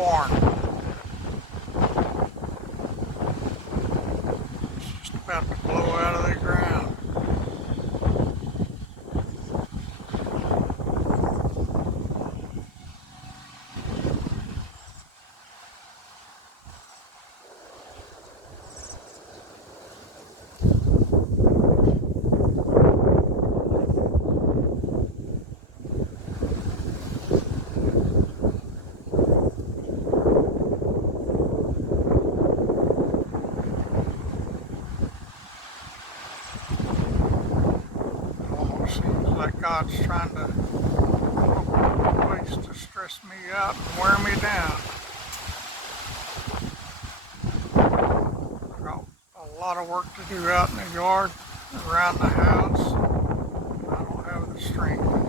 corn. It's just about to blow out of the ground. Seems like God's trying to ways to stress me out and wear me down. I got a lot of work to do out in the yard, around the house. I don't have the strength.